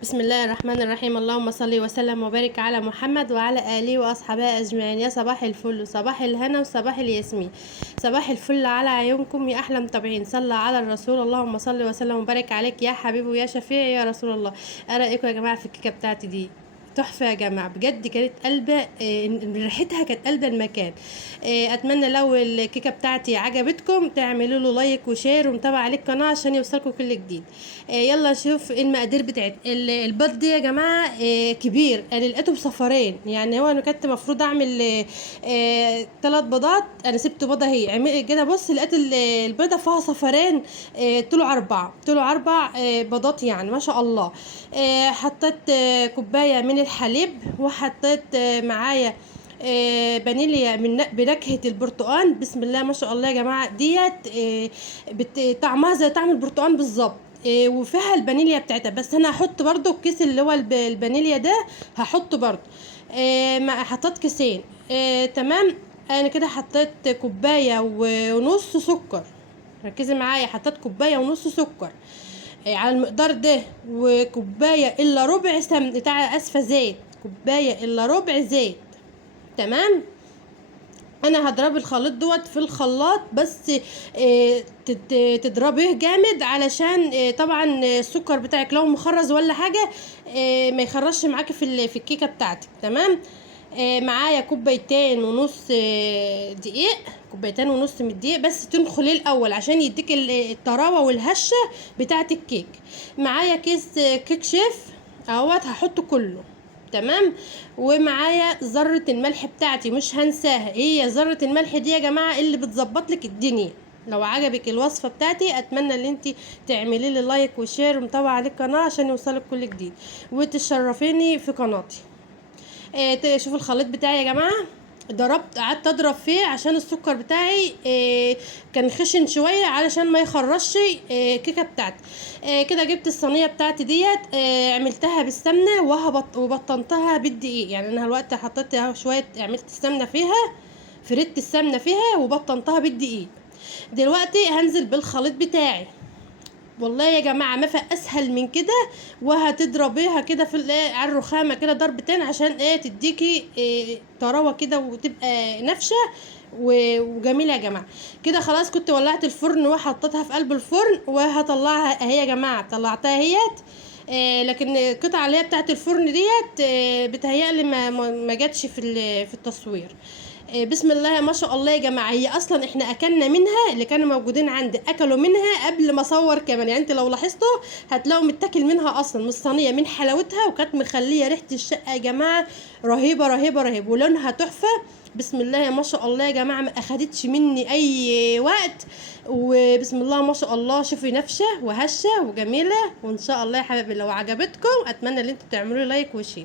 بسم الله الرحمن الرحيم. اللهم صل وسلم وبارك على محمد وعلى آله وأصحابه أجمعين. يا صباح الفل وصباح الهنا وصباح الياسمين. صباح الفل على عيونكم يا أحلى متابعين. صلى على الرسول. اللهم صل وسلم وبارك عليك يا حبيبي ويا شفيعي يا رسول الله. ايه رأيكم يا جماعة في الكيكة بتاعتي دي؟ تحفة يا جماعة بجد، كانت قلبة ريحتها كانت قلبة المكان. اتمنى لو الكيكة بتاعتي عجبتكم تعملوا له لايك وشير ومتابعة على القناة عشان يوصلكم كل جديد. يلا نشوف المقادير بتاعت البيض دي يا جماعة. كبير، انا لقيته بصفرين، يعني هو انا كنت المفروض اعمل 3 بيضات، انا سبت بيضة اهي عمل كده. بص لقيت البيضة فيها صفرين، طلعوا 4 بيضات، يعني ما شاء الله. حطيت كوباية من الحليب، وحطيت معايا فانيليا بنكهة البرتقال. بسم الله ما شاء الله يا جماعة، ديت طعمها زي طعم البرتقال بالظبط. وفيها الفانيليا بتاعتها، بس انا هحط برضو الكيس اللي هو الفانيليا ده هحطه برضو. حطيت كيسين. تمام. انا كده حطيت كوباية ونص سكر. ركزي معايا، حطيت كوباية ونص سكر على المقدار ده، وكوباية الا ربع بتاع اسفة زيت، كوباية الا ربع زيت. تمام. انا هضرب الخليط دوت في الخلاط، بس تضربيه جامد علشان طبعا السكر بتاعك لو مخرز ولا حاجه ما يخرجش معاكي في الكيكه بتاعتك. تمام. معايا كوبايتين ونص دقيق، كوبايتين ونص من الدقيق، بس تنخليه الاول عشان يديك الطراوه والهشه بتاعه الكيك. معايا كيس كيك شيف اهوت هحطه كله. تمام. ومعايا ذره الملح بتاعتي مش هنساها، هي ذره الملح دي يا جماعه اللي بتظبط لك الدنيا. لو عجبك الوصفه بتاعتي اتمنى ان انت تعملي لي لايك وشير ومتابعه على القناه عشان يوصلك كل جديد، وتشرفيني في قناتي. شوفوا الخليط بتاعي يا جماعه. قعدت اضرب فيه عشان السكر بتاعي كان خشن شويه علشان ما يخرجش الكيكه بتاعتي. كده جبت الصينيه بتاعتي ديت، عملتها بالسمنه وبطنتها بالدقيق. يعني انا دلوقتي حطيت شويه، عملت السمنه فيها، فردت السمنه فيها وبطنتها بالدقيق. دلوقتي هنزل بالخليط بتاعي. والله يا جماعه ما في اسهل من كده. وهتضربيها كده في على الرخامه كده ضربتين عشان تديكي طراوه كده وتبقى نافشه وجميله يا جماعه. كده خلاص كنت ولعت الفرن وحطيتها في قلب الفرن وهطلعها اهي يا جماعه. طلعتها اهيت. لكن القطعه اللي هي بتاعت الفرن ديت بتهيألي ما جاتش في التصوير. بسم الله ما شاء الله يا جماعه، هي اصلا احنا اكلنا منها، اللي كانوا موجودين عندي اكلوا منها قبل ما اصور كمان. يعني انت لو لاحظتوا هتلاقوا متاكل منها اصلا من الصينيه من حلاوتها، وكانت مخليه ريحه الشقه يا جماعه رهيبه رهيبه رهيبه، ولونها تحفه. بسم الله ما شاء الله يا جماعه، ما اخدتش مني اي وقت. وبسم الله ما شاء الله، شوفي نفشه وهشه وجميله. وان شاء الله يا حبايبي لو عجبتكم اتمنى ان انتوا تعملوا لايك وشير.